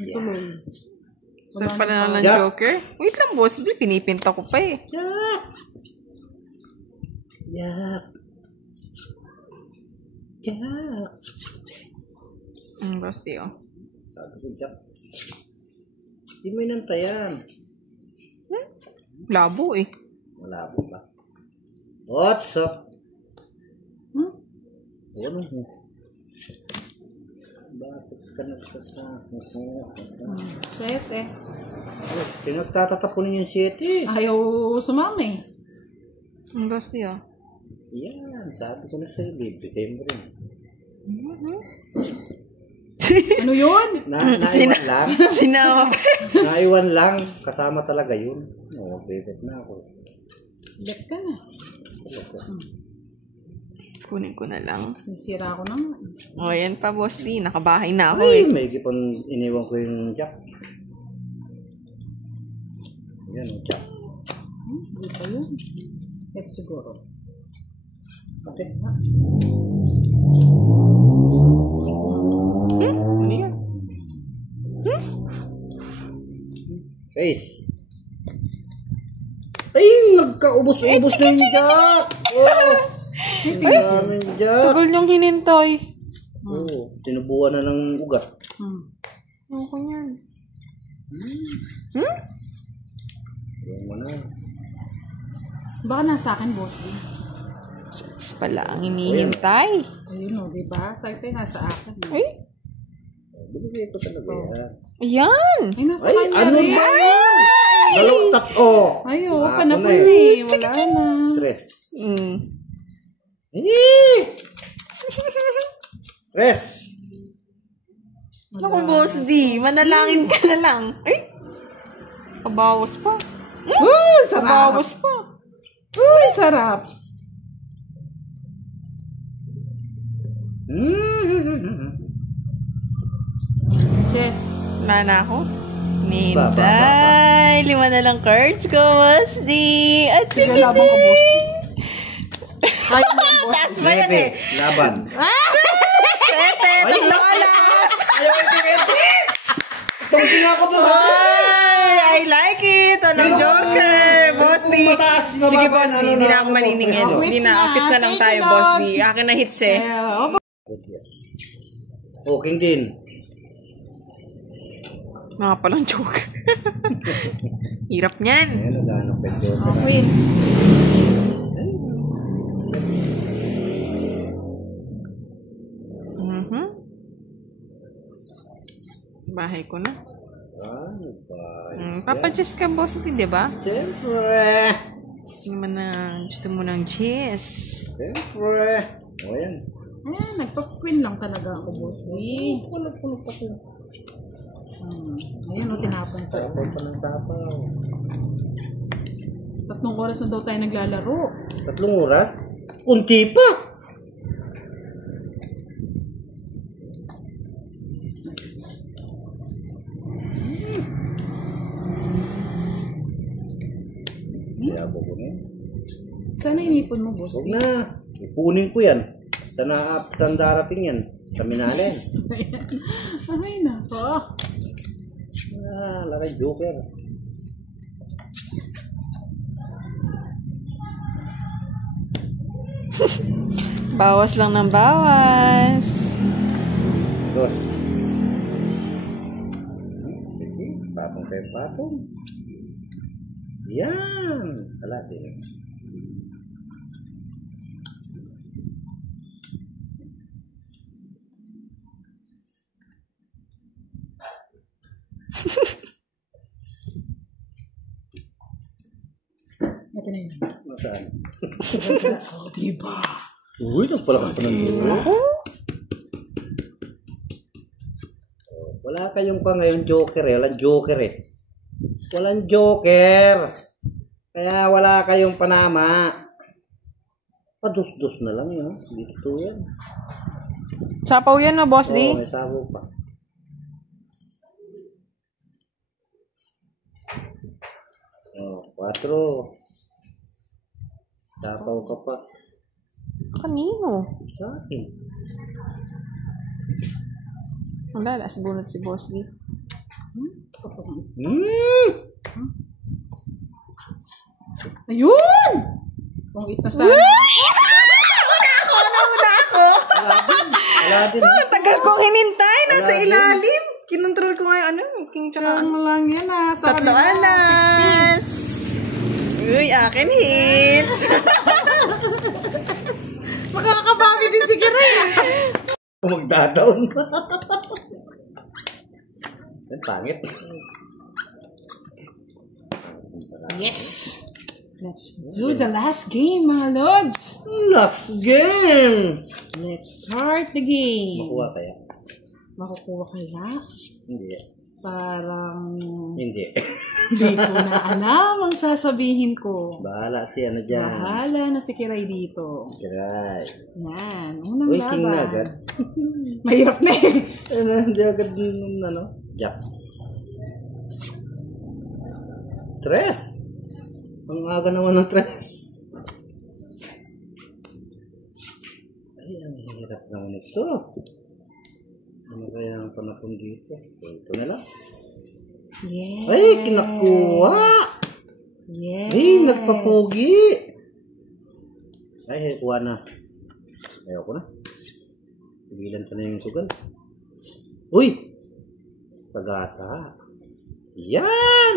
Tuloy. Saan pala na ng Joker? Wait lang, boss. Di, pinipinta ko pa eh. Jack! Jack! Jack! Boss, di oh. Sabi ko, Jack. Di mo inantayan. Labo eh. Malabo ba? What's up? Ano mo? Bakit ka nagtatakot? Shit eh. Pinagtatatapunin yung 7. Ayaw sumama eh. Boss, di oh. Yan, sabi ko na sa'yo, bibigay mo rin. Ano yun? Naiwan lang. Sinama pa. Naiwan lang. Kasama talaga yun. Bibit na ako. Bet ka na. Kunin ko na lang. Nasira ako naman. O, yan pa, boss di. Nakabahay na ako Ay, eh. may gipon iniwan ko yung Jack. Yan, yung Jack. Hindi pa yun. Ito siguro. Okay. Ano yan? Guys. Ay, nagkaubos-ubos na yung Jack. Oh. Maraming Jack. Tagal niyong hinintay. Oo, tinubuan na ng ugat. Ano ko yan? Yung mo na. Baka nasa akin, boss din. Mas pala ang hinihintay. Ayun o, diba? Say nasa akin. Ay, Binigay ko talaga yan. ayan. Ay, nasa Ay, kanya ano rin. ba yan? Dalawang tatlo. Ay, oo, Ako panapon na eh. Wala na. Tres. Mm. Tres. Naku, boss di. Manalangin ka na lang. Ay, pabawas pa. Sarap. Pabawas pa. Uy, sarap. Jess. Wala na ako. Nintay. 5 na lang cards ko, boss di. At sige Sige, laban ka, boss di. Kaya mo yan, boss Taas di. ba yan eh? Laban. Sete, tatlo alas. Ayaw ipin-ipin. Tungking ako to. Ay, I like it. Anong Joker, boss di. Mataas na Sige, baba, boss di. Hindi na ako maniningil. Oh, Hindi na. hits Apits na na. lang Thank tayo, you, boss boss. di. Akin na hits eh. King din. Mga palang Joker. Hirap niyan. Ayan, nagano pa ito. Okay. Bahay ko na. Ano ba? Papa-cheese ka, boss di ba? Siyempre. Hindi man na gusto mo ng cheese. Siyempre. O yan. Ayan, nagpa-queen lang talaga ako, boss di. Pulo-pulo pa ko. Ayun o, tinapon ko. Tapos pa ng sapaw. 3 oras na daw tayo naglalaro. 3 oras? Kunti pa. Kaya ko na yan. Sana inipon mo, boss. Huwag na. Ipunin ko yan. Saan darating yan? Sa Minalen. Ay, nako. Lakay Joker. Bawas lang ng bawas. Dos. Patong kayo patong. Yan. Kalati. Ito na yun. Masaan? Oh, diba? Uy, nagpalakas pa ng dulo. Wala kayong pa ngayon Joker eh. Walang Joker eh. Walang Joker. Kaya wala kayong panama. Padus-dus na lang yun. Dito yan. Sapaw yan no, boss di? Oo, may sabo pa. Oh, 4. Sapaw ka pa. Kanino? Sa akin. Wala, last bunot si Boss D. Ayun! Kung itasa. Una ako! Wala din. Tagal kong hinintay, nasa ilalim. Kinontrol ko nga yung king tsaka Ang lang yan ah. Sa tatlo kanila, alas. Uy, akin hits. Makakabawi din si Kiray. Magdadaon. Ang pangit. Yes! Let's do the last game, mga Lods. Last game! Let's start the game. Makuha kaya? Makukuha kaya? Hindi. Parang Hindi. hindi ko na alam ang sasabihin ko. Bahala si ano dyan. Bahala na si Kiray dito. Kiray. Yan. Unang Uy, laban. king na agad. Mahirap na eh. Ano, hindi agad nung ano? Jack. Tres. Ang aga naman ng tres. Ay, ang hirap naman ito. Ano kaya ang panapon dito? Ito na lang. Yes. Ay, kinakuha! Yes. Ay, nagpapugi! Ay, kuha na. Ayoko na. Pigilan ka na yung sugal. Uy! Pag-asa. Yan!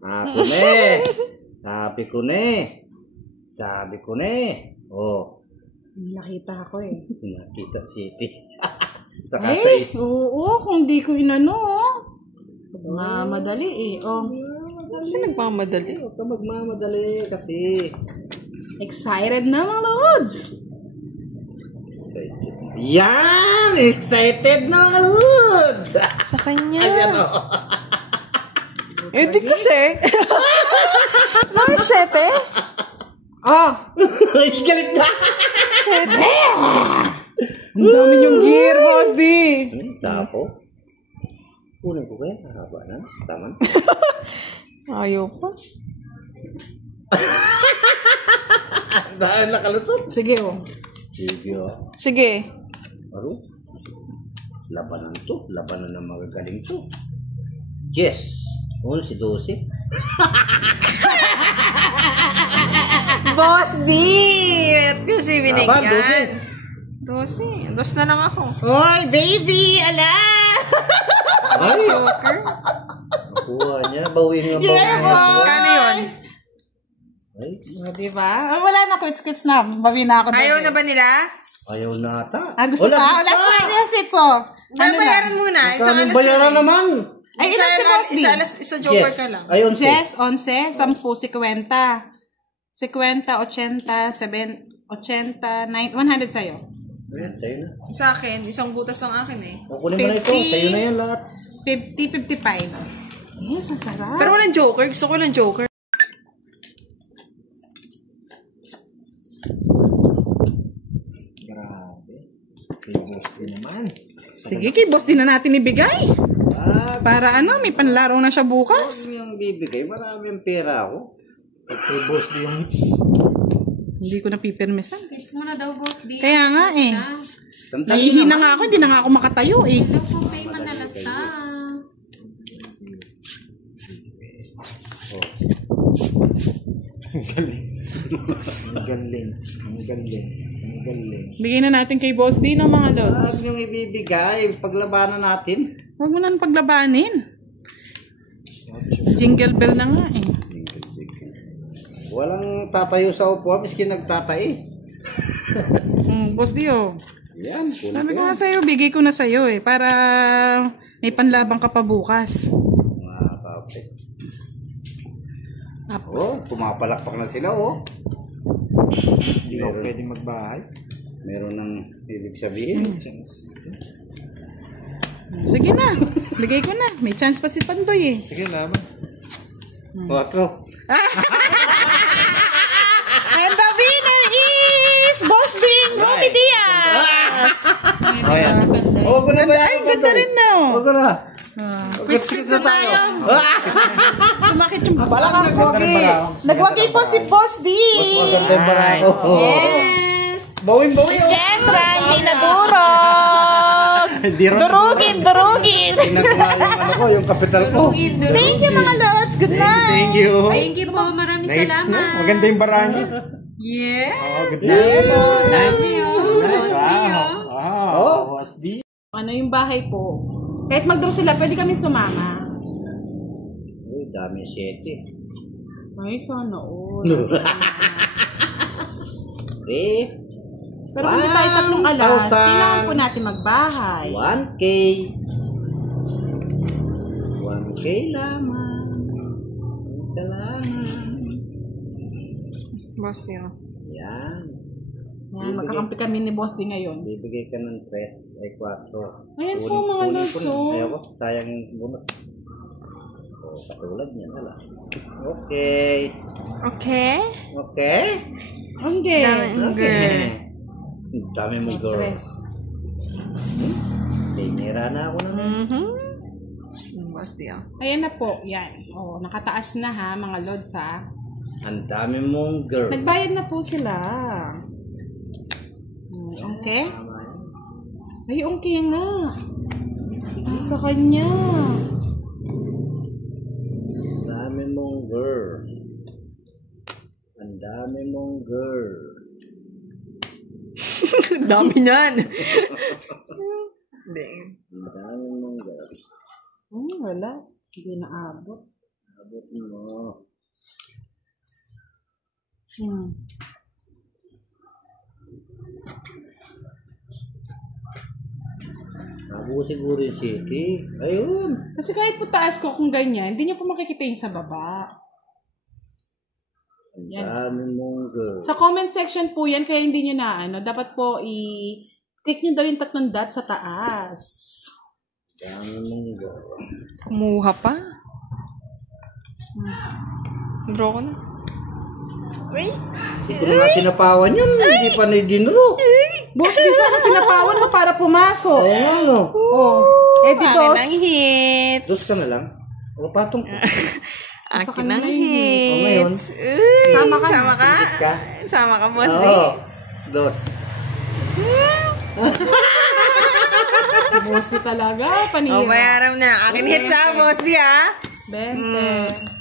Ako ne! Sabi ko ne! Sabi ko ne! Oh, Nakita ako eh. nakita City. Saka Ay, size. oo, kung di ko inano, madali eh. Oh, Kasi nagmamadali. Huwag ka magmamadali kasi. excited na mga Lods. Excited. Yan! Excited na mga Lods! Sa kanya. Ayan o. Eh, di kasi. Mga siyete. Oh, Ay, galit na! ang dami yung gear, Boss D. Tapo. Kunin ko kaya. Haba na. Tama. Ayaw pa. Dahil nakalusot. Sige oh. Sige o. Sige. Aro. Labanan to. Labanan ng magagaling to. Yes. Ano si 12? Boss D! At kasi binigyan. 12. 12. 12 na lang ako. Hoy, baby! Ala! Ay! Joker. Nakuha niya. Bawin nga. Yeah, boy! Kano yun? Ay, O, diba? Ah, wala na, quits na. Bawi na ako. Ayaw na ba nila? ayaw na ata. Ah, gusto Wala, pa? gusto Last pa. night na sits, oh. Bayaran muna. Isang Kaming alas bayaran yun eh. naman. Ay, ilan si Boss D? Isa Joker ka lang. Ayun si. Yes, 11, 10, 50, 80, 80, 7, 80, 9, 100 sa'yo. Ayan, sa'yo na. Sa akin, isang butas ang akin eh. Kukunin mo na ito. 50. Sa'yo na yan lahat. 50, 55. Yes, ang sarap. Pero walang Joker. Gusto ko lang Joker. Grabe. Kay Boss din naman. Sige, kay Boss din na natin ibigay. Ah, Para ano, may panlaro na siya bukas. huwag yung bibigay. Marami ang pera ako. Pag kay Boss din yung hits. Hindi ko napipirmisan. Fix mo na daw, Boss D. Kaya nga eh. Sandali Nahihina naman. nga ako, hindi na nga ako makatayo eh. Hello po, pay manalastas. Ang galing. Ang galing. Ang galing. Bigay na natin kay Boss D ng mga lods. Huwag yung ibibigay. Paglabanan natin. Huwag mo na paglabanin. Jingle bell na nga eh. Walang tatayo sa upuan. Miski nagtatay. Boss D oh. Yan. Sabi ko nga sa'yo, bigay ko na sa'yo eh. Para may panlabang ka pa bukas. Mga kape. Oh, pumapalakpak na sila oh. Hindi ako pwedeng magbahay. Meron ng ibig sabihin. Sige na. Bigay ko na. May chance pa si Pandoy eh. Sige, laban. 4. And the winner is Boss Ding Ruby Diaz. Oh, yan. Oh, wag ko na ba? Ay, ganda rin no. Wag ko na. Quits na tayo. Sumakit yung Balakang pogi. Nagwagay po si Boss D. Maganda yung barako. Yes! Bawin, bawin. Kendra, hindi nadurog. Hindi rin. Durugin! Tingnan ko nga yung ano ko, yung kapital ko. Thank you mga lods! Good night! Thank you. Thank you po. Maraming Nice salamat. na. Maganda yung bara niya. Yes. Oh, good night. Dami oh. Boss D oh. Wow. Boss D. Ano yung bahay po? Kahit mag-draw sila, pwede kami sumama. Uy, dami 7. Ay, sana all. Pero Pero kung tayo tatlong alas, 1,000. kailangan po natin magbahay. 1K. 1K lamang. Kailangan. Boss niyo. Yan. Yan, magkakampi kami ni Boss D ngayon. Bibigay ka ng 3 ay 4. Ayan po, mga lods, oh. Ayaw ko, sayang yung bunot. O, katulad niyan, alas. Okay. Okay? Okay? Okay. Girl. Ang dami mo, girl. Tres. Tinira na ako naman. Boss niyo. Ayan na po, yan. Oh, nakataas na ha, mga lods ha. Ang dami mong girl. Nagbayad na po sila. Okay? Tama yan. Ay, okay nga. Sa kanya. Ang dami mong girl. Ang dami mong girl. Dami niyan. Hindi. Ang dami mong girl. Wala. Hindi naabot. Abot mo. Abo siguro yung city. Ayun. Kasi kahit po taas ko kung ganyan, hindi niyo po makikita yung sa baba. Ang Yan. dami mong girl. Sa comment section po yan, kaya hindi nyo na ano, dapat po i-click nyo daw yung 3 dots sa taas. Ang dami mong girl. Kumuha pa. Draw ko na. Wait. Siguro nga sinapawan yun. Hindi pa na dinro. Boss, di sana sinapawan mo para pumasok. Oo nga no. Oh. Eh di Akin dos. ang hits. Dos ka na lang. O patong ko. Akin ang O ngayon. hits. Uy, Sama ka na. Sama ka? Higit ka? Sama ka, Boss D. Oo. Dos. Si Boss di talaga, panira. O, bayaran mo na. Akin hits ha, Boss D ha. 20.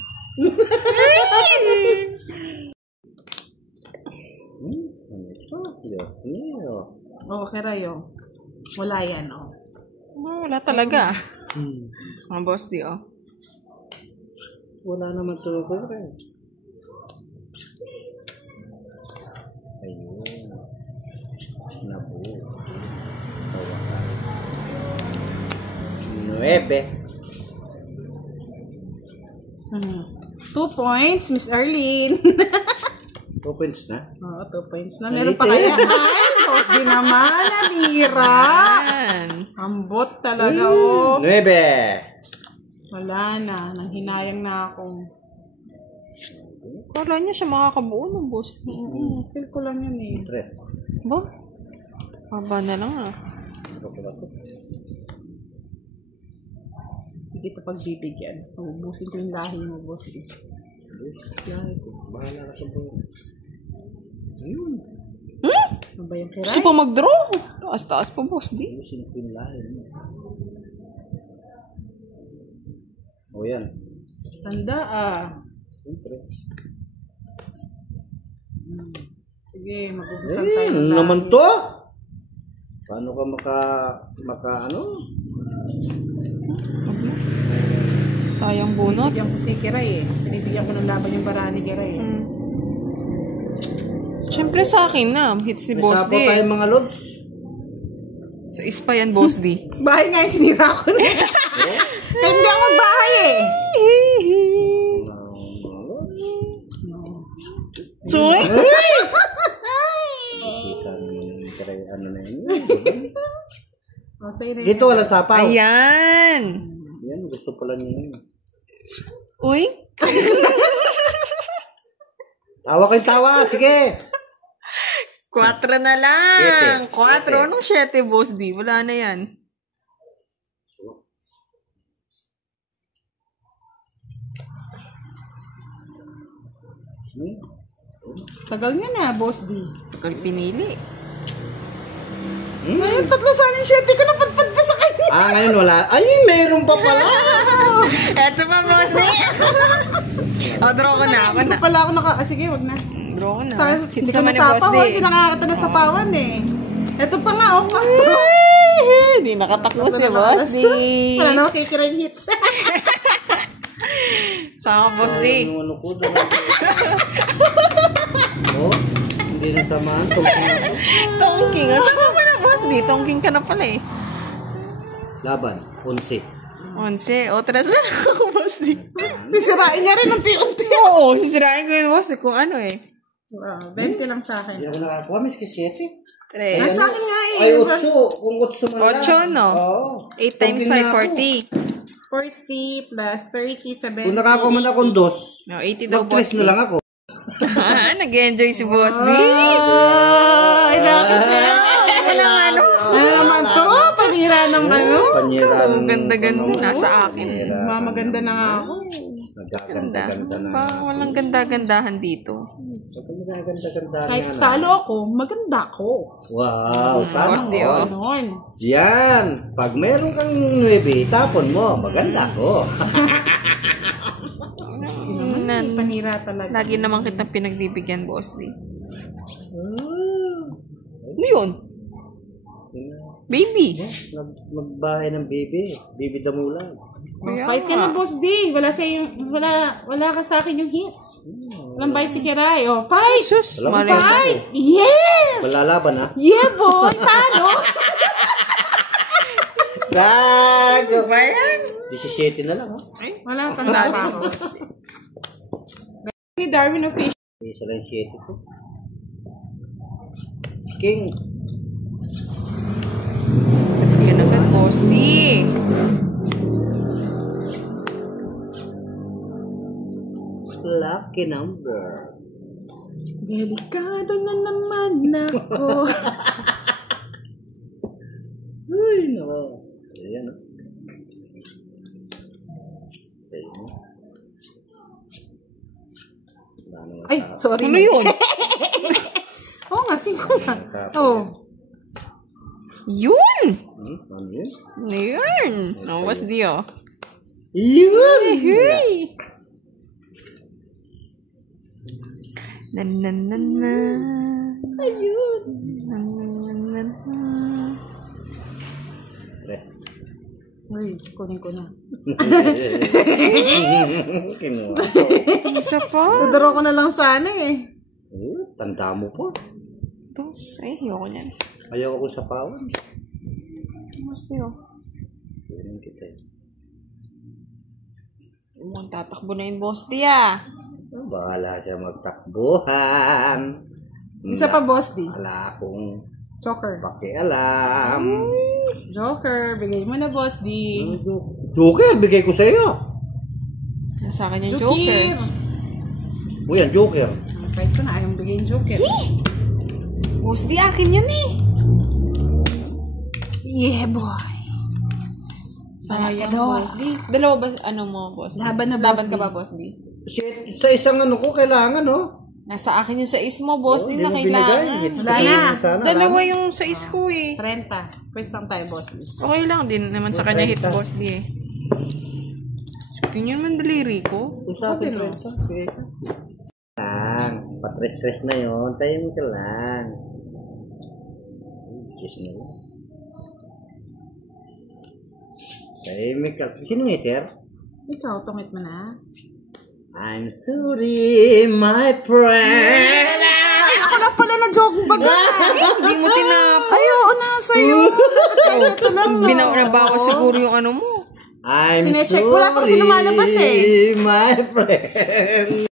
Ano ito? Diyos niyo. Okay, Rayo. Wala yan, oh. Wala talaga. Mga Boss D, oh. Wala naman ito ko rin. Ayun. Nabu. Sa wakas. 9. 2 points, Miss Arlene. 2 points na. Oo, 2 points na. Meron pa kaya? Ay, Boss di naman. Nanira. Yan. Ambot talaga, oh. 9. Wala na. Nanghinayang na akong. Kala niya siya makakabuo ng Boss D. Feel ko lang yun eh. 3. Ba? Haba na lang ah. Hindi kita pagbibigyan. Ubusin ko yung lahi mo, Boss D. Bahala ka sa buhay. Ayun. Ano ba yung kiray? Gusto pa mag-draw? Taas-taas pa, Boss D. Ayusin ko yung lahi mo. O yan. Tanda ah. Siyempre. Sige, mag-ubusan tayo. Ano naman to? Paano ka maka ano? Sayang bunot. Binibigyan ko si Kiray eh. Binibigyan ko ng laban yung bara ni Kiray eh. Siyempre sa akin na. Hits ni May Boss sapo D. tayo mga lods. So, ispa yan, Boss D. Bahay nga yung sinira ko na. Kaya hindi ako magbahay eh. Choy? Kita naman yung karay ano na yun. Oh, sa'yo na yun. Dito wala sapaw. Ayan. Yan, gusto pala niya yun. Uy. Tawa kayong tawa, sige. 4 na lang. 4. 7. Anong 7, Boss D? Wala na yan. Tagal nga na, Boss D. Tagal pinili. Ayun, 3 sana yung 7 ko napadpad pa sa Ngayon wala. Ay, meron pa pala. Eto pa, boss D. Draw ko na. Ako na. Hindi pala ako sige, wag na. Draw ko na. Hindi ka masapaw, hindi nakakata na sapawan eh. Ito pa nga, Hindi nakatakbo si boss D. Wala na ako kikira yung hits. Sama, boss D. Yung ano ko doon. Oh, hindi na samahan. Tongking. Sama mo na, boss D. Tongking ka na pala eh. Laban, 11. 11. O, tres na ako, boss D. Sisirain niya rin unti-unti. Oo, sisirain ko yung boss D kung ano eh. Wow, 20 lang sa akin. Hindi ako nakakuha, miski 7. Tres. Nasa akin nga eh. Ay, 8. Kung 8 man lang. 8, no? Oo. 8 times 5, 40. 40 plus 30, 70. Kung nakakuha man akong 2, No, 80 daw, boss mag-twist D. na lang ako. Nag-enjoy si boss D. Ay, nakasaya. Walang ano. Ano naman to? Panira ng ano? Panyera ng... Ganda-ganda. Nasa akin. Mamaganda na nga ako. Nagaganda-ganda na. Walang ganda-gandahan dito. Nagaganda-ganda na. Kahit talo ako, maganda ako. Wow, sana Boss D, mo. oh. Ganon. Yan. Pag meron kang 9, tapon mo. Maganda ko. Panira talaga. Lagi naman kitang pinagbibigyan, boss D. Ano yun? Baby. Magbahay ng baby. Baby damulan. Fight ka na, boss D. Wala ka sa akin yung hits. Walang bike si Kiray. Oh, fight! Sus, Wala mali. Fight! Yes! Palalaban ha. Yeah, boy! Talo! Gag! Ba yan? 17 na lang ha. Wala pa na ako. Ni Darwin of Fish. Isa lang 7 ko. King. Yan agad, boss D. Lucky number. Delikado na naman ako. Uy, no. Ayan ha. Ayan. Ay, sorry. Ano yun? Oo nga, 5 nga. Oh. Yun! Ano yun? Yun! No, boss D, oh. Yun! Hey! Na. Ayun. Na. Rest. Uy, kunin ko na. Kinuha. Isa pa. Duduro ko na lang sana eh. Tanda mo po. Dos. Ay, ayoko niyan. Ayaw ako sa pawan. Boss D, oh. Kunin kita eh. Mukhang tatakbo na yung boss D, ah. Bahala siya magtakbuhan. Isa pa, boss D. Wala akong Joker. pakialam. Joker, bigay mo na, boss D. Joker, bigay ko sa iyo. Nasa akin yung Joker. O yan, Joker. Kahit ko na, ayaw bigay yung Joker. Boss D, akin yun eh. Yeah, boy. Sayang, boss D. Dalawa ba, ano mo, boss D? Laban na, boss Laban ka D. ba, boss D? Sa isang ano ko, kailangan, no? Nasa akin yung sais mo, boss D, Hindi na mo kailangan. binigay. Hits Wala ko na. sana, Dalawa wala yung sais ko eh. 30. Quiz lang tayo, boss D. Okay lang din naman sa kanya hits, boss D eh. Sukin yun man daliri ko. na. Kung sa akin, Renta, bigay ka. Lang, patres-tres na yun. Tayo ka lang. Kiss na lang. Tahimik ka. Sino ngiter? Ikaw, tungit mo na. I'm sorry, my friend. Ako lang pala na joke baga. Hindi mo tinapay. Ay, oo na, sa'yo. Ito lang. Nabawas siguro yung ano mo. I'm Sinecheck sorry, ko lang kasi lumalabas eh. my friend.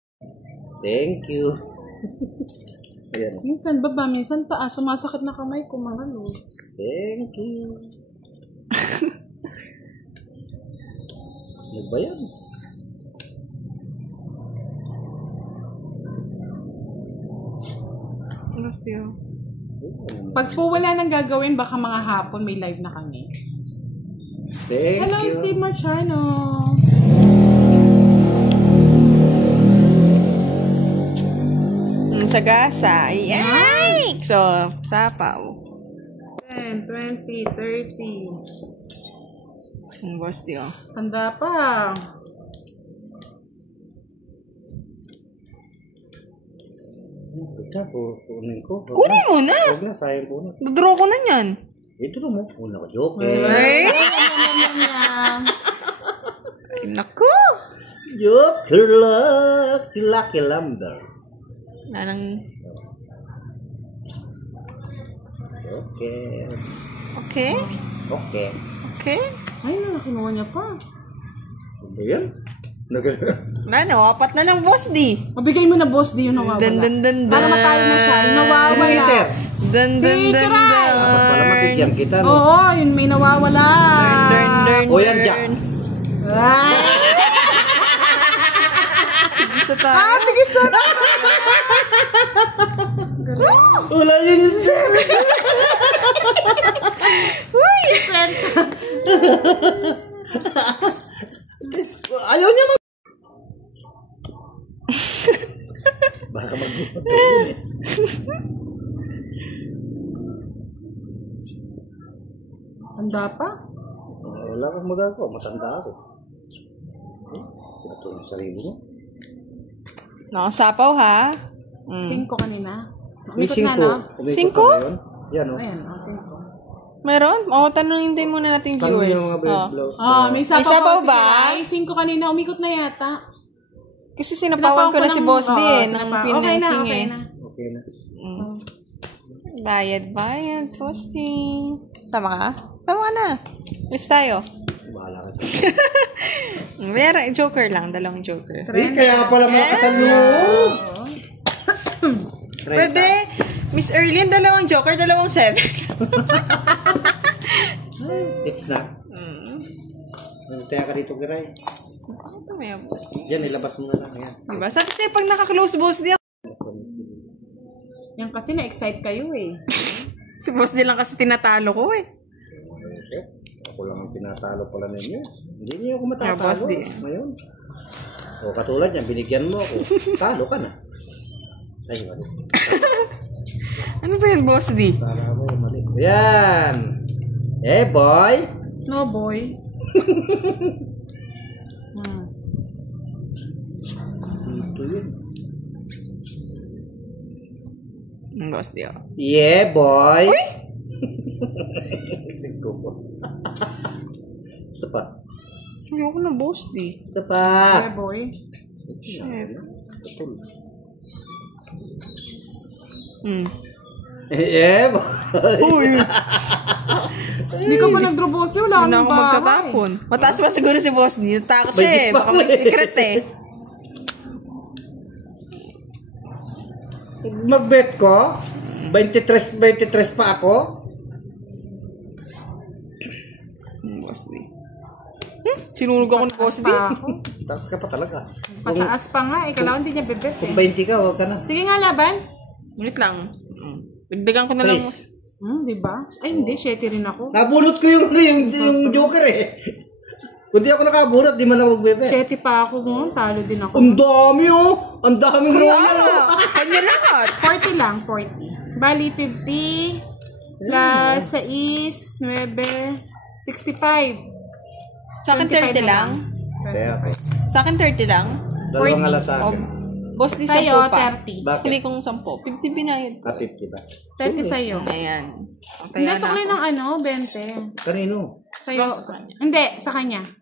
Thank you. Ayan. Minsan baba, minsan taas. Sumasakit na kamay ko, mga lods. Thank you. Ano ba yan? Boss D, oh. Pag po wala nang gagawin, baka mga hapon may live na kami. Thank Hello, you. Steve Marciano. Sa gasa. Yikes! So, sapaw. 10, 20, 30. Boss D, oh. Tanda pa. Ito, kunin ko. Kunin mo na! Huwag na, sayang ko na. Dodraw ko na yan. Ito na mo. Una ko, joker. Ay! Yum. Ay, naku! Joker lucky numbers. Nanang... Okay. Okay? Okay. Okay? Ay, kinuha niya pa. Ano ba yan? Ano, 4 na lang, Boss D. Mabigay mo na, boss, di yung nawawala. Dun. Para matalo na siya. Yung nawawala. Peter. Dun. Dapat pala mabigyan kita, no? Oo, yun may nawawala. O yan, Jack. Ay! Sa tayo. Tigisan na. Wala yun yung Uy! Kwenta. Ayaw niya baka mag-buhat yun eh. Tanda pa? Wala kang magagawa. Matanda ako. Pinatulong sa sarili mo. Nakasapaw, ha? 5 kanina. May Umikot na, no? Umikot Cinco? na ngayon. Yan, o. Ayan, 5. Meron? Tanungin din muna natin yung Tanong viewers. yung mga blow. May May sapaw sapaw ba? ba? Ay, 5 kanina. Umikot na yata. Kasi sinapawan ko na si Boss D, eh. Ng Okay Queen na, King, okay eh. na. Okay na. Bayad, Boss D. Sama ka? Sama ka na. List tayo. Bahala ka sa Meron, joker lang. Dalawang joker. kaya pala makasal loob. Pwede, Miss Erlyn, dalawang joker, dalawang 7. It's na. Kaya ka dito, Giray. Ito may Boss D. Yan, ilabas mo na lang. Yan. Diba? Kasi pag naka-close Boss D, Yan kasi na-excite kayo eh. si Boss D lang kasi tinatalo ko, eh. Ako lang ang pinatalo pala ninyo. Hindi niyo ako Yeah, Boss matatalo D. ngayon. O katulad yan, binigyan mo ako. Talo ka na. Ay, mali. Ano ba yan, Boss D? Tara mo, mali. Yan. Eh, boy. No, boy. Dito yun. Boss D, oh. Yeah, boy. Singko po. Isa pa. Ayoko na, Boss D. Isa pa. Yeah, boy. Yeah, boy. Hindi ka pa nag-drobos niya. Wala Hindi na kang ako bahay. magtatapon. Mataas pa siguro si Boss D. Natakot siya, May eh. gis pa Baka ako, may eh. secret, eh. Mag-bet ko. 23 pa ako. Boss D. Sinunog ako ni Boss D. Pa ako. Taas ka pa talaga. Pataas pa nga eh. Kailangan din niya bebet Kung eh. 20 ka, huwag ka na. Sige nga, laban. Ngunit lang. Dagdagan ko na lang. Please. Diba? Ay, hindi. 7 rin ako. Nabunot ko yung joker eh. Kung di ako nakabunot, di man ako magbebe. 7 pa ako mo. Talo din ako. Ang dami oh! Ang daming royal oh! Kanya lahat. 40 lang. 40. Bali, 50. Plus 6, 9, 65. Sa akin 30 lang. Okay, okay. Sa akin 30 lang. Dalawang alas sa akin. Boss D, 10 Sa'yo, pa. 30. Bakit? Sakli kong 10. 50 binayad. 50 ba? 30 sa'yo. Ayan. Ang Hindi, taya na sakli ako. ng 20. Kanino? Sa'yo. Sa kanya. Hindi, sa kanya.